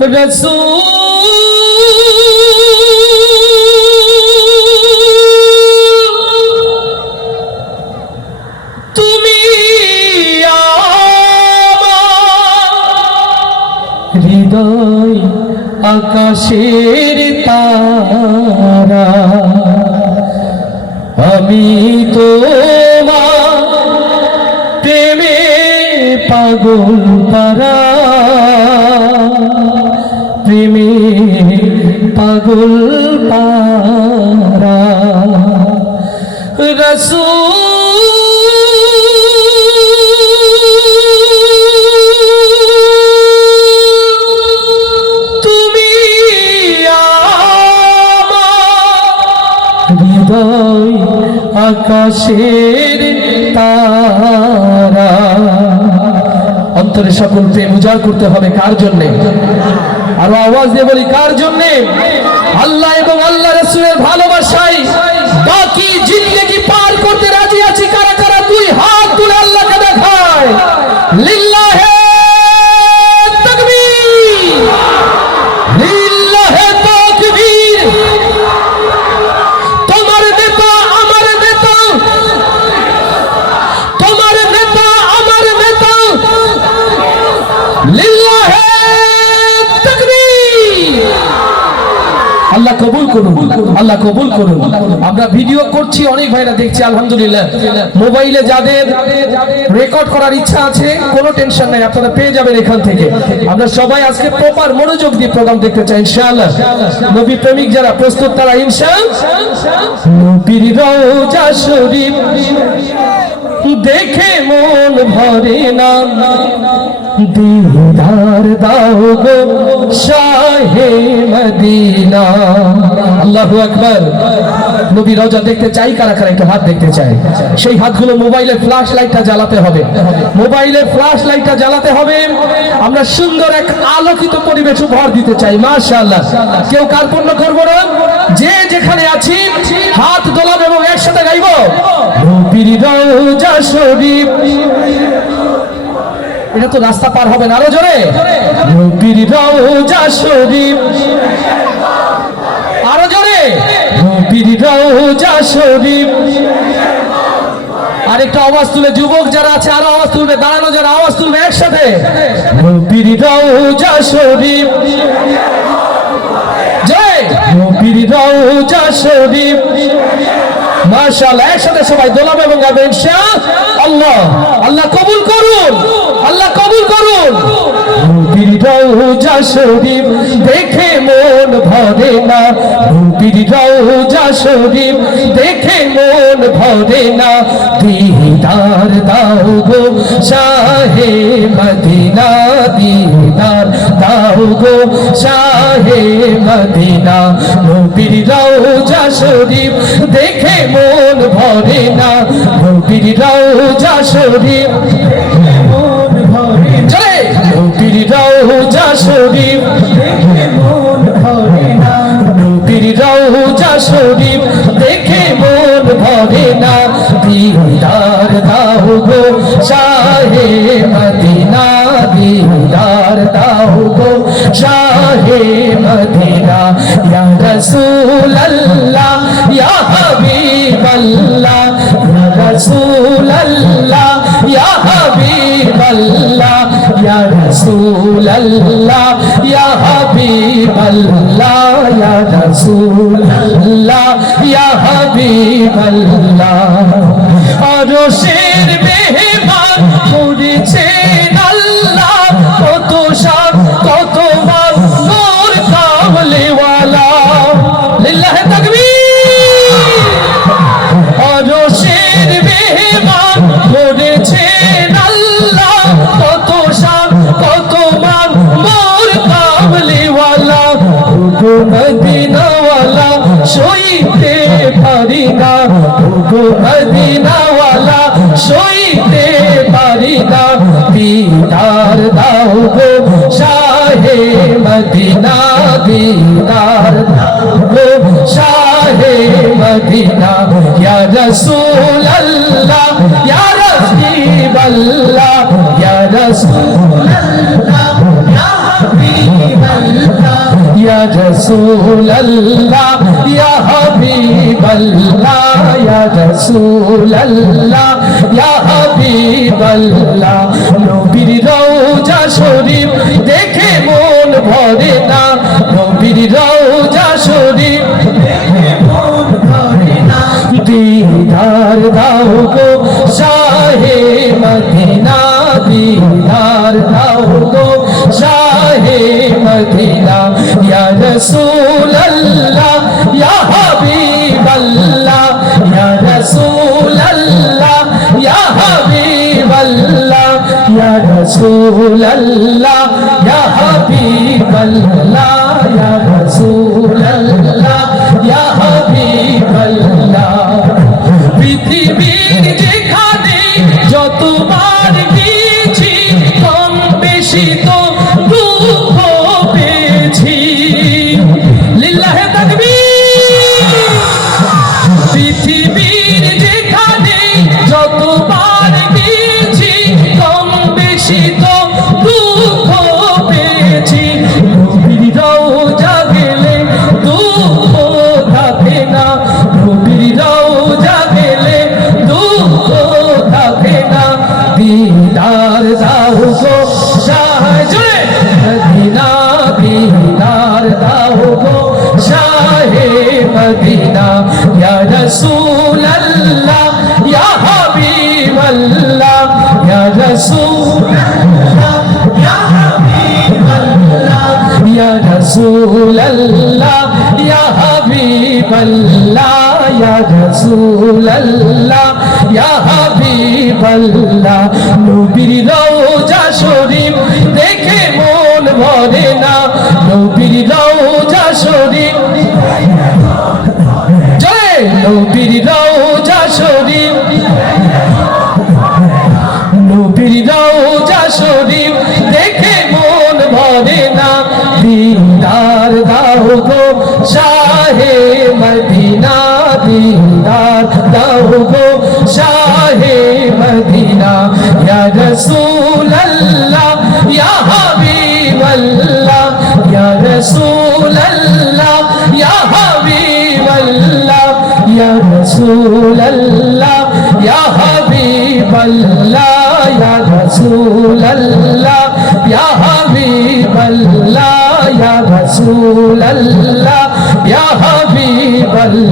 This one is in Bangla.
রাসূল তুমি আমার হৃদয় আকাশের তারা, আমি তোমার প্রেমে পাগল পারা, প্রেমে পাগল পারা। রাসূল তুমি আমার হৃদয় আকাশের তারা। অন্তরে সকল প্রেম উজাড় করতে হবে কার জন্যে? আরো আওয়াজ দিয়ে বলি, কার জন্যে? আল্লাহ এবং আল্লাহ রাসূলের ভালোবাসায় বাকি জিন্দেগি পার করতে রাজি আছি কারা কারা? দুই হাত তুলে আল্লাহকে দেখায়। লিল্লাহে তাকবীর, লিল্লাহে তাকবীর। তোমার নেতা আমার নেতা, তোমার নেতা আমার নেতা। লিল্লাহে তাকবীর। আল্লাহ কবুল করুন, আল্লাহ কবুল করুন। আমরা ভিডিও করছি, অনেক ভাইরা দেখছে আলহামদুলিল্লাহ। মোবাইলে যাদের রেকর্ড করার ইচ্ছা আছে কোনো টেনশন নাই, আপনারা পেয়ে যাবেন এখান থেকে। আমরা সবাই আজকে প্রপার মনোযোগ দিয়ে প্রোগ্রাম দেখতে চাই ইনশাআল্লাহ। নবী প্রেমিক যারা প্রস্তুত তারা ইনশাআল্লাহ। নবীর রওজা শরীফ দেখে মন ভরে না, দিদার দাও গো শাহে মদিনা। আল্লাহু আকবার। নবী রওজা দেখতে চাই কারা কারা? একটু হাত দেখতে চাই। সেই হাতগুলো মোবাইলের ফ্ল্যাশ লাইটটা জ্বালাতে হবে, মোবাইলের ফ্ল্যাশ লাইটটা জ্বালাতে হবে। আমরা সুন্দর এক আলোকিত পরিবেশ উপহার দিতে চাই। মাশাআল্লাহ। কেউ কার্পণ্য করবো না, যে যেখানে আছি হাত দোলাবো এবং একসাথে গাইবো নবীর রওজা শরীফ। এটা তো রাস্তা পার হবে না, আরো জোরে। নবীর রওজা শরীফ, আরো জোরে। নবীর রওজা শরীফ। আরেকটা আওয়াজ তুলে যুবক যারা আছে আরো আওয়াজ তুলবে, দাঁড়ানো যারা আওয়াজ তুলবে একসাথে। নবীর রওজা শরীফ, জয় নবীর রওজা শরীফ। মাশাআল্লাহ, একসাথে সবাই দোলাবে এবং গাবে ইনশাআল্লাহ। আল্লাহ কবুল করুন, আল্লাহ কবুল করুন। নবীর রওজা শরীফ দেখে মন ভরে না, নবীর রওজা শরীফ দেখে মন ভরে না, দিদার দাও গো শাহে মদিনা, দিদার দাও গো শাহে মদিনা। নবীর রওজা শরীফ দেখে মন ভরে না, নবীর রওজা শরীফ মন ভরে না, নবীর রওজা শরীফ দেখে মন ভরে না, নবীর রওজা শরীফ দেখে মন ভরে না, দিদার দাও গো শাহে মদিনা, দিদার দাও গো শাহে মদিনা। ইয়া রাসূলুল্লাহ ইয়া হাবিবাল্লাহ, ইয়া রাসূলুল্লাহ ইয়া হাবিবাল্লাহ, ইয়া রাসূলুল্লাহ ইয়া হাবিবাল্লাহ, ইয়া রাসূলুল্লাহ ইয়া হাবিবাল্লাহ। আরশের মেহমান করেছেন আল্লাহ, কত শান কত মান নূর কামলিওয়ালা। লিল্লাহে তাকবীর। আরশের মেহমান করেছেন আল্লাহ, কত শান কত মান নূর কামলিওয়ালা। ওগো মদিনাওয়ালা সইতে পারি না, ওগো মদিনাওয়ালা সইতে পারি না, দিদার দাও গো শাহে মদিনা, দিদার দাও গো শাহে মদিনা। ইয়া রাসূলুল্লাহ ইয়া হাবিবাল্লাহ, ইয়া রাসূলুল্লাহ ইয়া হাবিবাল্লাহ, রাসূলুল্লাহ ইয়া হাবিবাল্লাহ ইয়া রাসূলুল্লাহ ইয়া হাবিবাল্লাহ নবীর রওজা শরীফ দেখে মন ভরে না নবীর রওজা শরীফ দেখে মন ভরে না দিদার দাও গো শাহে মদিনা দিদার দাও গো শাহে মদিনা ইয়া রাসূলুল্লাহ ইয়া হাবিবাল্লাহ ইয়া রাসূলুল্লাহ ইয়া হাবিবাল্লাহ ইয়া রাসূলুল্লাহ ইয়া হাবিবাল্লাহ ইয়া রাসূলুল্লাহ ইয়া হাবিবাল্লাহ পৃথিবীর যেখানে যতবার গিয়েছি কম বেশি তো দুঃখ পেয়েছি লিল্লাহে তাকবীর পৃথিবীর যেখানে যতবার গিয়েছি কম বেশি তো দুঃখ পেয়েছি নবীর রওজা গেলে দুঃখ থাকে না নবীর রওজা গেলে দুঃখ থাকে না দিদার দাও গো শাহে মদিনা দিদার দাও গো শাহে মদিনা ইয়া রাসূলুল্লাহ ইয়া হাবিবাল্লাহ ইয়া রাসূলুল্লাহ ইয়া হাবিবাল্লাহ ইয়া রাসূলুল্লাহ ইয়া হাবিবাল্লাহ ইয়া রাসূলুল্লাহ ইয়া হাবিবাল্লাহ নবীর রওজা শরীফ দেখে মন ভরে না নবীর রওজা শরীফ জয় নবীর রওজা শরীফ নবীর রওজা শরীফ দেখে মন ভরে না দিদার দাও গো শাহে মদিনা দিদার দাও গো শাহে মদিনা ইয়া রাসূলুল্লাহ ইয়া হাবিবাল্লাহ ইয়া রাসূলুল্লাহ ইয়া হাবিবাল্লাহ ইয়া রাসূলুল্লাহ ইয়া হাবিবাল্লাহ ইয়া রাসূলুল্লাহ ইয়া হাবিবাল্লাহ ইয়া রাসূলুল্লাহ ইয়া হাবিবাল্লাহ